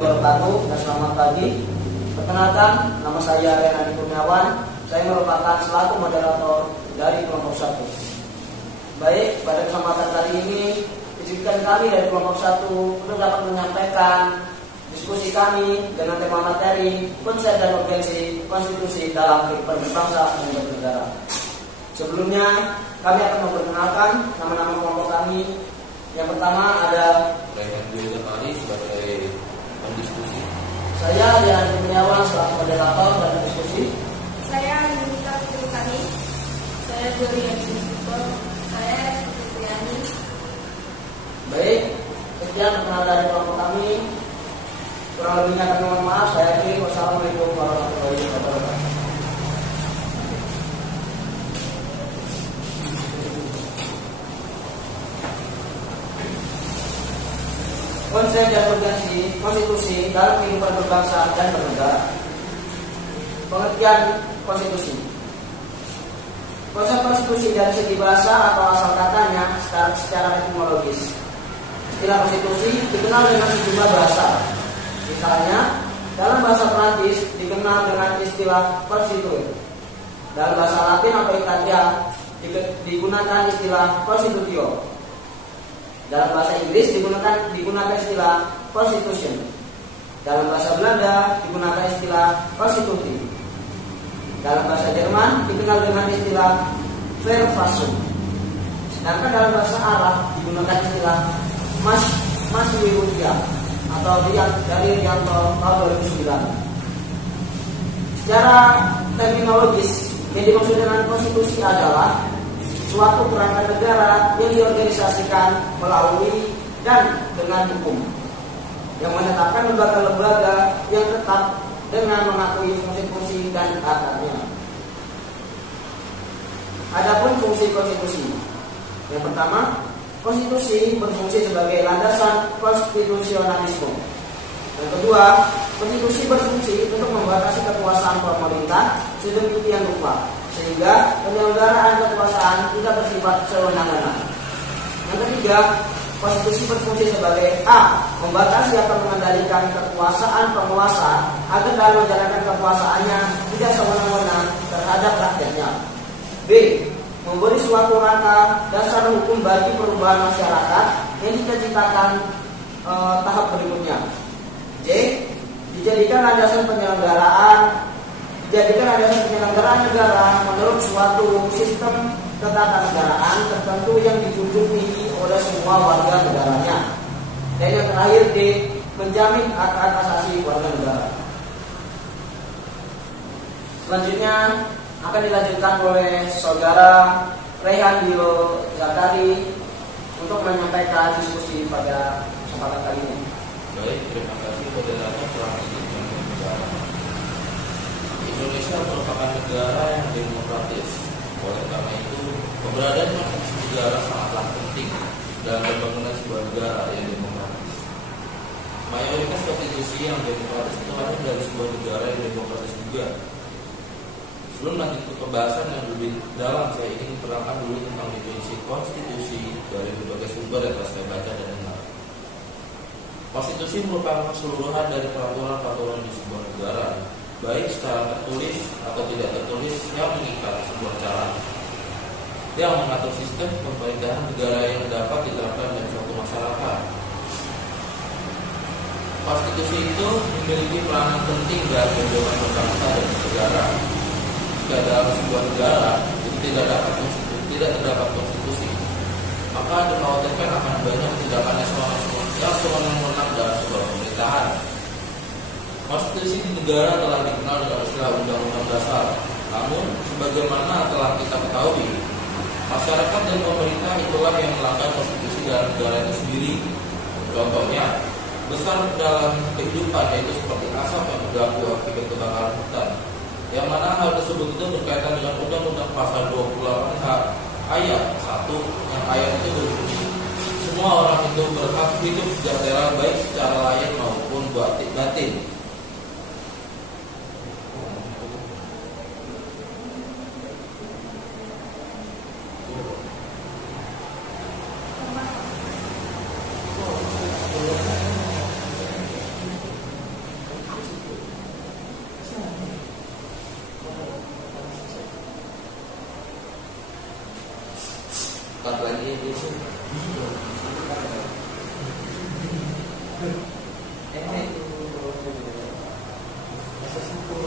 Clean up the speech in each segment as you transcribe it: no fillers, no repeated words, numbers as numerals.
Wabarakatuh dan selamat pagi. Perkenalkan, nama saya Renadi Kurniawan. Saya merupakan selaku moderator dari kelompok 1. Baik, pada kesempatan kali ini izinkan kami dari kelompok 1 untuk dapat menyampaikan diskusi kami dengan tema materi konsep dan urgensi konstitusi dalam kehidupan berbangsa dan bernegara. Sebelumnya, kami akan memperkenalkan nama-nama kelompok kami. Yang pertama ada Renadi Kurniawan sebagai pendiskusi. Saya Renadi Kurniawan selaku moderator dan diskusi. Saya Yunita Putri. Saya Gloria Yusuf. Saya Supriyani. Baik, sekian perkenalan dari kelompok kami. Kurang lebihnya kami mohon maaf. Saya akhiri. Wassalamualaikum warahmatullahi wabarakatuh. Konsep dan urgensi konstitusi dalam kehidupan berbangsa dan bernegara. Pengertian konstitusi. Konsep konstitusi dari segi bahasa atau asal katanya secara etimologis. Istilah konstitusi dikenal dengan sejumlah bahasa. Misalnya, dalam bahasa Perancis dikenal dengan istilah constitution. Dalam bahasa Latin atau Italia digunakan istilah constitutio. Dalam bahasa Inggris digunakan istilah constitution. Dalam bahasa Belanda digunakan istilah constitutie. Dalam bahasa Jerman dikenal dengan istilah Verfassung. Sedangkan dalam bahasa Arab digunakan istilah Masyirutia atau dari Rianto tahun 2009. Secara terminologis, yang dimaksud dengan konstitusi adalah suatu perangkat negara yang diorganisasikan melalui dan dengan hukum, yang menetapkan lembaga-lembaga yang tetap dengan mengakui fungsi-fungsi dan akarnya. Adapun fungsi konstitusi, yang pertama, konstitusi berfungsi sebagai landasan konstitusionalisme. Yang kedua, konstitusi berfungsi untuk membatasi kekuasaan pemerintah sedemikian rupa sehingga penyelenggaraan kekuasaan tidak bersifat sewenang-wenang. Yang ketiga, konstitusi berfungsi sebagai A. Membatasi atau mengendalikan kekuasaan penguasa agar dalam menjalankan kekuasaannya tidak sewenang-wenang terhadap rakyatnya. B. Memberi suatu rangka dasar hukum bagi perubahan masyarakat yang diciptakan tahap berikutnya. J. Dijadikan landasan penyelenggaraan negara menurut suatu sistem ketatanegaraan tertentu yang dijunjung tinggi oleh semua warga negaranya. Dan yang terakhir D. Menjamin hak asasi warga negara. Selanjutnya akan dilanjutkan oleh saudara Rehan Bilo Zakari untuk menyampaikan diskusi pada kesempatan kali ini. Baik, terima kasih moderator telah negara. Indonesia merupakan negara yang demokratis. Oleh karena itu, keberadaan konstitusi negara sangatlah penting dalam pembangunan sebuah negara yang demokratis. Mayoritas konstitusi yang demokratis itu lahir dari sebuah negara yang demokratis juga. Sebelum lanjut ke pembahasan yang lebih dalam, saya ingin menerangkan dulu tentang definisi konstitusi dari berbagai sumber yang telah saya baca dan dengar. Konstitusi merupakan keseluruhan dari peraturan-peraturan di sebuah negara, baik secara tertulis atau tidak tertulis, yang mengikat sebuah cara yang mengatur sistem pemerintahan negara yang dapat diterapkan dalam suatu masyarakat. Konstitusi itu memiliki peranan penting dalam pembangunan berbangsa dan negara. Jika dalam sebuah negara itu tidak terdapat konstitusi, maka dikhawatirkan akan banyak tindakan yang sewenang-wenang dalam sebuah pemerintahan. Konstitusi di negara telah dikenal dengan istilah Undang-Undang Dasar. Namun, sebagaimana telah kita ketahui, masyarakat dan pemerintah itulah yang melanggar konstitusi dalam negara itu sendiri. Contohnya, besar dalam kehidupan yaitu seperti asap yang mengganggu akibat kebakaran hutan, yang mana hal tersebut itu berkaitan dengan Undang-Undang Pasal 28H ayat 1, yang ayat itu berbunyi, semua orang itu berhak hidup sejahtera baik secara lahir maupun batin.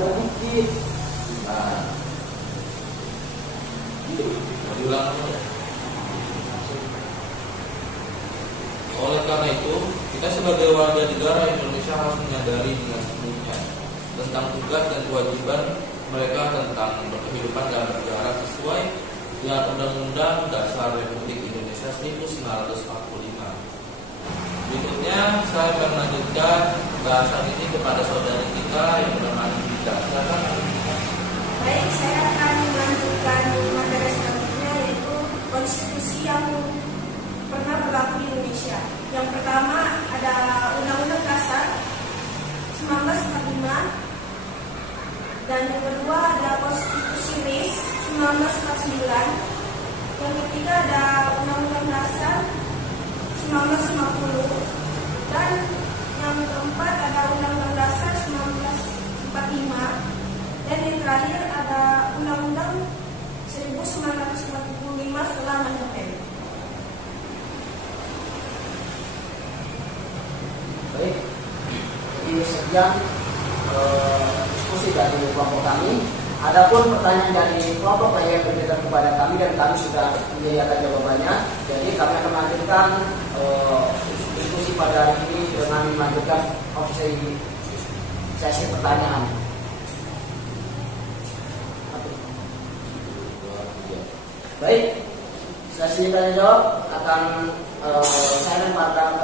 Sedikit. Nah, mau diulang dulu. Oleh karena itu, kita sebagai warga negara Indonesia harus menyadari dengan sepenuhnya tentang tugas dan kewajiban mereka tentang berkehidupan dalam negara sesuai dengan Undang-Undang Dasar Republik Indonesia 1945. Berikutnya saya akan melanjutkan bahasan ini kepada saudari kita yang bernama Anita. Silakan. Baik, saya akan melanjutkan materi selanjutnya yaitu konstitusi yang pernah berlaku di Indonesia. Yang pertama ada Undang-Undang Dasar 1945 dan yang kedua ada Konstitusi RIS 1949. Yang ketiga ada Undang-Undang Dasar 1950 dan yang keempat ada Undang-Undang Dasar 1945 dan yang terakhir ada Undang-Undang 1945 setelah amandemen. Baik, jadi sekian diskusi dari kelompok kami. Adapun pertanyaan dari kelompok yang berbeda kepada kami dan kami sudah menyediakan jawabannya. Jadi kami akan melanjutkan diskusi pada hari ini dengan melanjutkan sesi pertanyaan. Baik, sesi tanya jawab akan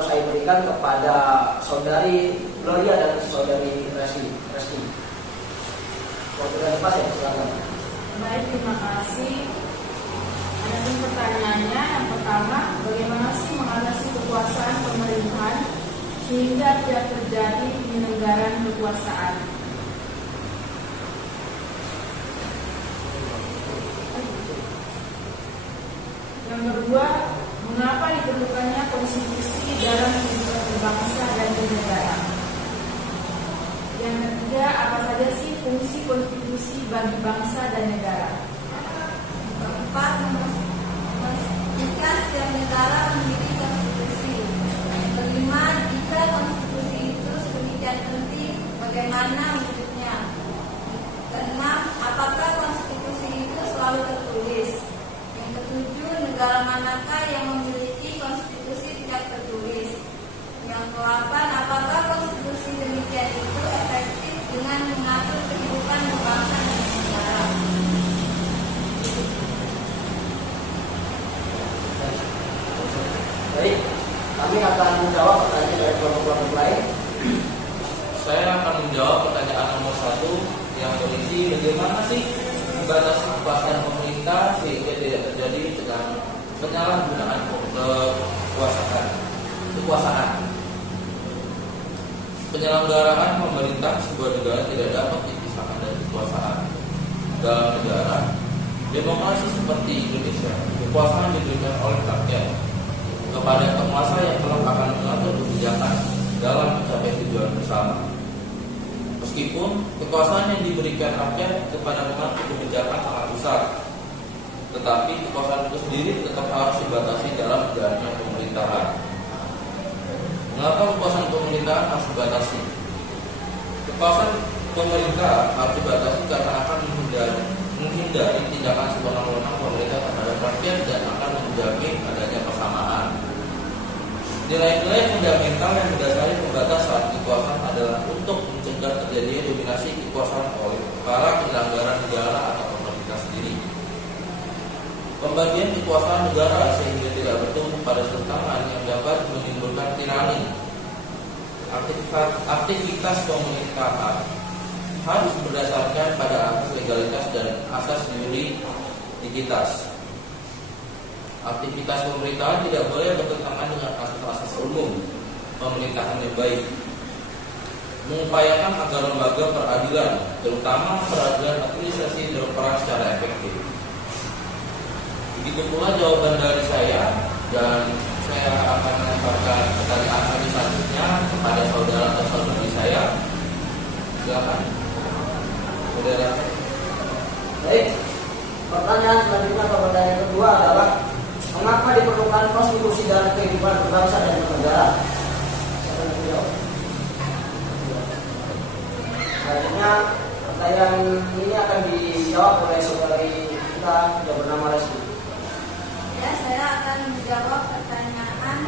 saya berikan kepada saudari Gloria dan saudari Resti. Waktu dari pas ya, silakan. Baik, terima kasih. Ada pertanyaannya. Yang pertama, bagaimana sih mengatasi kekuasaan pemerintahan sehingga tidak terjadi penyelenggaraan kekuasaan? Yang kedua, mengapa diperlukannya konstitusi dalam kehidupan berbangsa dan bernegara? Yang ketiga, apa saja sih fungsi konstitusi bagi bangsa dan negara? Keempat, memastikan setiap negara memiliki konstitusi. Kelima, jika konstitusi itu sedemikian penting, bagaimana wujudnya? Keenam, apakah konstitusi itu selalu tertulis? Yang ketujuh, negara manakah yang memiliki konstitusi tidak tertulis? Yang ke-8, apakah konstitusi demikian itu efektif dengan mengatur kehidupan berbangsa dan negara? Baik, kami akan menjawab pertanyaan dari kelompok lain. Saya akan menjawab pertanyaan nomor 1 yang berisi bagaimana sih membatasi kekuasaan pemerintah sehingga tidak terjadi dengan penyalahgunaan kekuasaan. Penyelenggaraan pemerintah sebuah negara tidak dapat dipisahkan dari kekuasaan. Dalam negara demokrasi seperti Indonesia, kekuasaan diberikan oleh rakyat kepada penguasa yang kelak akan mengatur kebijakan dalam mencapai tujuan bersama. Meskipun kekuasaan yang diberikan rakyat kepada mengatur kebijakan sangat besar, tetapi kekuasaan itu sendiri tetap harus dibatasi dalam jalannya pemerintahan. Mengapa kekuasaan pemerintahan harus dibatasi? Kekuasaan pemerintah harus dibatasi karena akan menghindari tindakan sewenang-wenang pemerintah terhadap rakyat dan akan menjamin adanya persamaan. Nilai-nilai fundamental yang mendasari pembatasan kekuasaan adalah untuk mencegah terjadinya dominasi kekuasaan oleh para penyelenggara negara atau pemerintah sendiri. Pembagian kekuasaan negara sehingga tidak bertumpu pada sertangan yang dapat menimbulkan tirani. Aktivitas pemerintahan harus berdasarkan pada asas legalitas dan asas yuridikitas. Aktivitas pemerintahan tidak boleh bertentangan dengan asas-asas umum pemerintahan yang baik. Mengupayakan agar lembaga peradilan, terutama peradilan administrasi, berperan secara efektif. Begitu pula jawaban dari saya, dan saya akan melemparkan pertanyaan selanjutnya kepada saudara atau saudari saya. Silakan, saudara. Baik, pertanyaan selanjutnya atau pertanyaan kedua adalah mengapa diperlukan konstitusi dalam kehidupan berbangsa dan bernegara? Siapa yang menjawab? pertanyaan ini akan dijawab oleh saudari kita yang bernama Resti. Ya, saya akan menjawab pertanyaan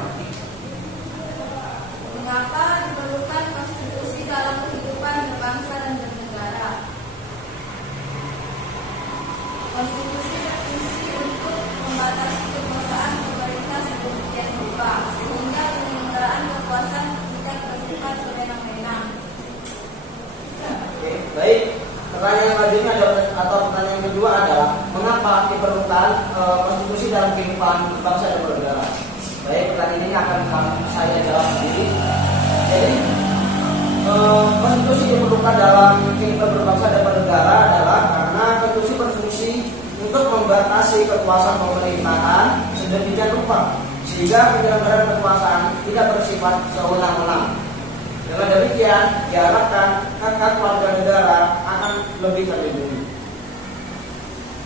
mengapa diperlukan konstitusi dalam kehidupan berbangsa dan bernegara. Konstitusi berfungsi untuk membatasi kekuasaan pemerintah sedemikian rupa sehingga penyelenggaraan kekuasaan tidak bersifat sewenang-wenang. Oke, baik. Pertanyaan selanjutnya atau pertanyaan kedua adalah mengapa diperlukan konstitusi dalam kehidupan bangsa dan bernegara. Baik, pertanyaan ini akan saya jawab sendiri. Jadi konstitusi diperlukan dalam kehidupan berbangsa dan bernegara adalah karena konstitusi berfungsi untuk membatasi kekuasaan pemerintahan sedemikian rupa sehingga penyelenggaraan kekuasaan tidak bersifat sewenang-wenang. Dengan demikian, diharapkan hak-hak warga negara akan lebih terlindungi.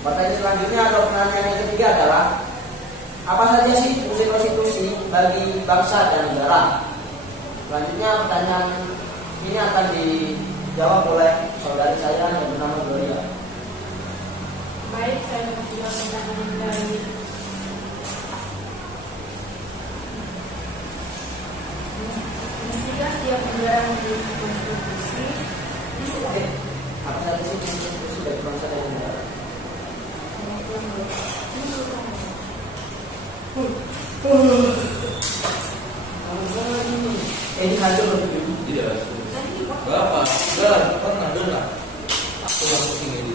Pertanyaan selanjutnya atau pertanyaan yang ketiga adalah apa saja sih fungsi konstitusi bagi bangsa dan negara? Selanjutnya pertanyaan ini akan dijawab oleh saudari saya yang bernama Gloria. Baik, saya mengucapkan pertanyaan dari mestinya setiap negara memiliki konstitusi. Apa saja sih fungsi konstitusi bagi bangsa dan negara? Ini hancur lebih dulu. Tidak. Berapa? Enggak, pernah dengar. Aku yang pusing ini.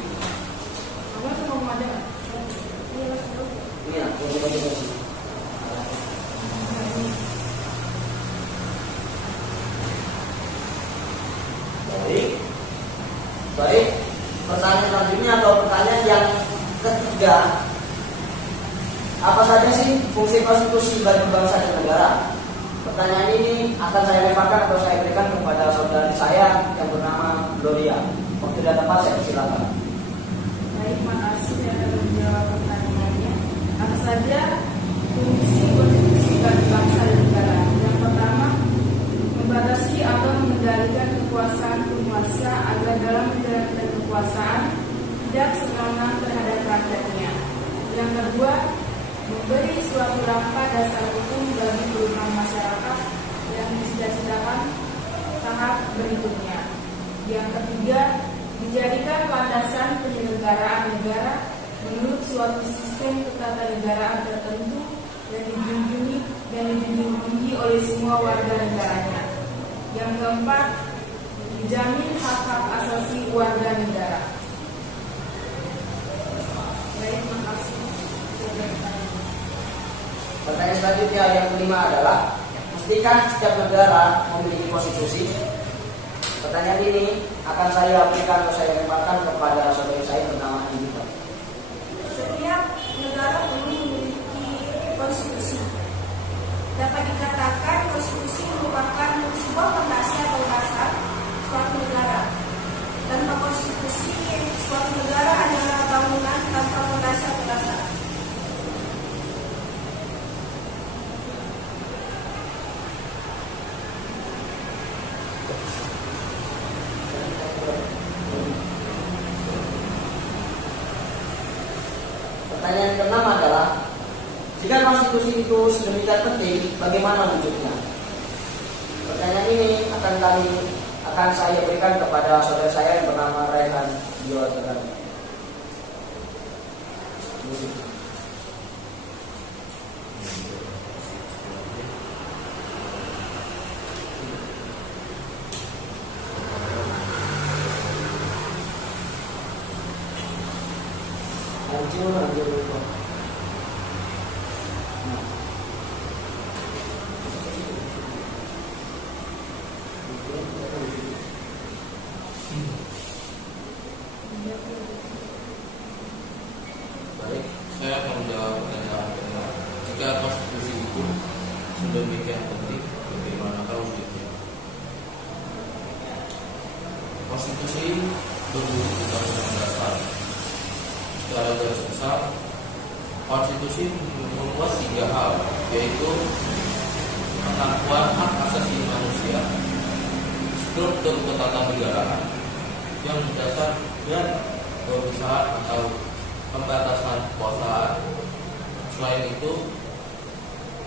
Kamu cuma mau ada? Ini ya, fungsi konstitusi. Baik. Pertanyaan selanjutnya atau pertanyaan yang ketiga, apa saja sih fungsi konstitusi bagi bangsa dan negara? Pertanyaan ini akan saya lemparkan atau saya berikan kepada saudari saya yang bernama Gloria. Waktu sudah tepat saya persilakan. Baik, makasih saya akan menjawab pertanyaannya. Apa saja fungsi konstitusi bagi bangsa dan negara? Yang pertama, membatasi atau mengendalikan kekuasaan penguasa agar dalam menjalankan kekuasaan tidak sewenang terhadap rakyatnya. Yang kedua, memberi suatu rangka dasar hukum bagi perubahan masyarakat yang dicita-citakan tahap berikutnya. Yang ketiga, dijadikan landasan penyelenggaraan negara menurut suatu sistem ketatanegaraan tertentu yang dijunjung tinggi oleh semua warga negaranya. Yang keempat, dijamin hak-hak asasi warga negara. Baik, makasih. Pertanyaan selanjutnya yang kelima adalah mestikan setiap negara memiliki konstitusi? Pertanyaan ini akan saya berikan atau saya lemparkan kepada saudari saya bernama Anita. Setiap negara perlu memiliki konstitusi. Dapat dikatakan konstitusi merupakan sebuah fondasi atau dasar suatu negara. Tanpa konstitusi, suatu negara adalah bangunan tanpa fondasi atau dasar. Pertanyaan keenam adalah jika konstitusi itu sedemikian penting, bagaimana wujudnya? Pertanyaan ini akan saya berikan kepada saudara saya yang bernama Rehan Yohanan. Anjir. Baik, saya akan menjawab pertanyaan kedua. Jika konstitusi itu sedemikian penting, bagaimana wujudnya? Konstitusi berwujud undang-undang dasar. Secara garis besar, konstitusi memuat 3 hal, yaitu pengakuan hak asasi manusia, struktur ketatanegaraan, yang mendasar dan pemisahan atau pembatasan kekuasaan. Selain itu,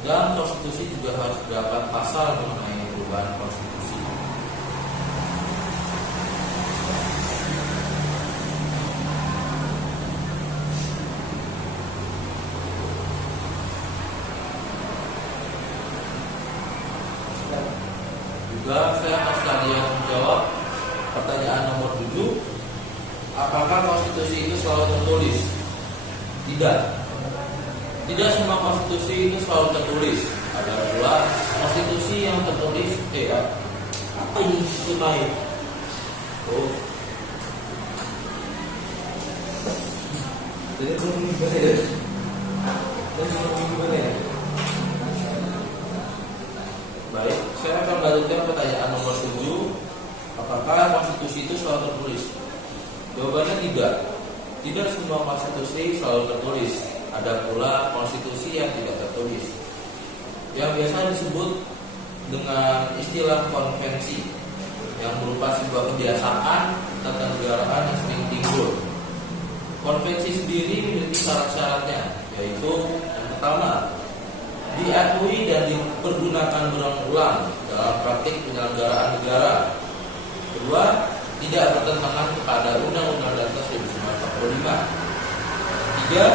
dalam konstitusi juga harus terdapat pasal mengenai perubahan konstitusi. Juga saya akan sekalian menjawab pertanyaan nomor 7. Apakah konstitusi itu selalu tertulis? Tidak. Tidak semua konstitusi itu selalu tertulis. Ada pula konstitusi yang tertulis. Apa ini sebaik? Oh. Jadi gimana ya? Gimana ya? Baik, saya akan lanjutkan pertanyaan nomor 7. Apakah konstitusi itu selalu tertulis? Jawabannya tidak. Tidak semua konstitusi selalu tertulis. Ada pula konstitusi yang tidak tertulis, yang biasa disebut dengan istilah konvensi, yang berupa sebuah kebiasaan ketatanegaraan yang sering timbul. Konvensi sendiri memiliki syarat-syaratnya, yaitu yang pertama, diakui dan dipergunakan berulang-ulang dalam praktik penyelenggaraan negara. Kedua, tidak bertentangan kepada Undang-Undang Dasar 1945. Tiga,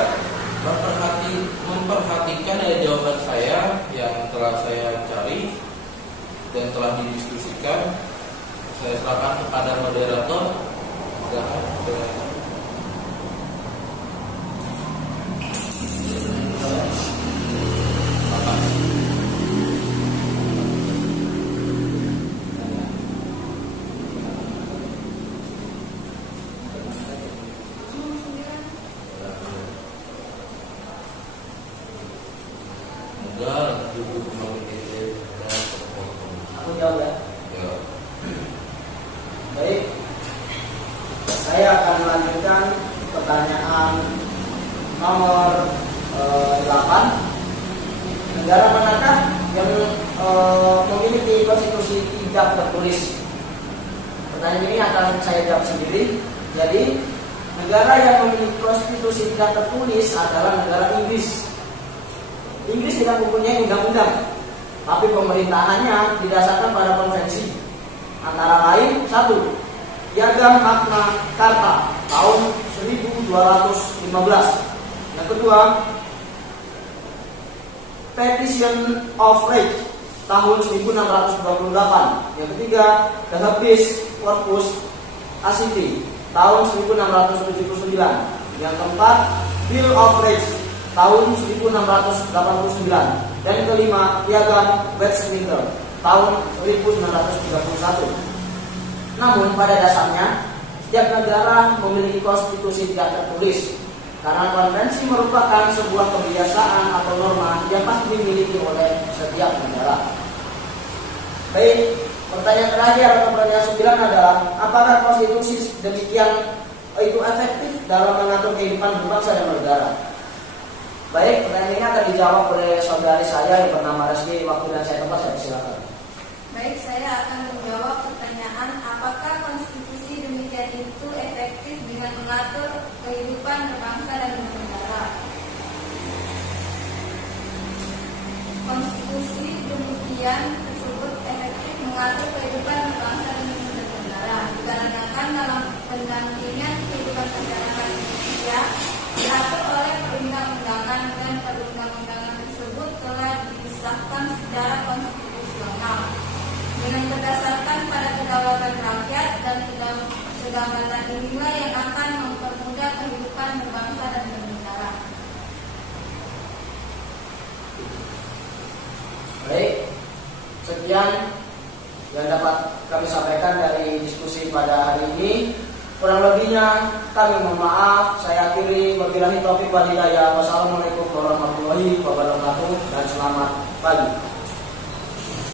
memperhatikan dari jawaban saya yang telah saya cari dan telah didiskusikan. Saya serahkan kepada moderator. Silakan moderator. Aku jawab ya. Ya. Baik, saya akan melanjutkan pertanyaan nomor 8. Negara manakah yang memiliki konstitusi tidak tertulis? Pertanyaan ini akan saya jawab sendiri. Jadi, negara yang memiliki konstitusi tidak tertulis adalah negara Inggris. Inggris tidak mempunyai undang-undang, tapi pemerintahannya didasarkan pada konvensi. Antara lain, 1. Piagam Magna Carta tahun 1215. Yang kedua, Petition of Right tahun 1628. Yang ketiga, The Habeas Corpus Act tahun 1679. Yang keempat, Bill of Rights tahun 1689. Dan yang kelima, Piagam Westminster tahun 1931. Namun pada dasarnya, setiap negara memiliki konstitusi tidak tertulis, karena konvensi merupakan sebuah kebiasaan atau norma yang pasti dimiliki oleh setiap negara. Baik, pertanyaan terakhir atau pertanyaan 9 adalah, apakah konstitusi demikian itu efektif dalam mengatur kehidupan berbangsa dan bernegara? Baik, pertanyaan ini akan dijawab oleh saudari saya yang bernama Reski. Waktu dan saya tempat, saya silakan. Baik, saya akan menjawab pertanyaan apakah konstitusi demikian itu efektif dengan mengatur kehidupan berbangsa dan bernegara. Konstitusi demikian tersebut efektif mengatur kehidupan berbangsa dan bernegara dikarenakan dalam pendampingan kehidupan masyarakat Indonesia diatur oleh perundang-undangan dan perundang-undangan tersebut telah disahkan secara konstitusional dengan berdasarkan pada kedaulatan rakyat, dan kedaulatan inilah yang akan mempermudah kehidupan berbangsa dan bernegara. Baik, sekian yang dapat kami sampaikan dari diskusi pada hari ini. Kurang lebihnya kami mohon maaf. Saya akhiri, wabillahi taufiq wal hidayah. Wassalamualaikum warahmatullahi wabarakatuh dan selamat pagi.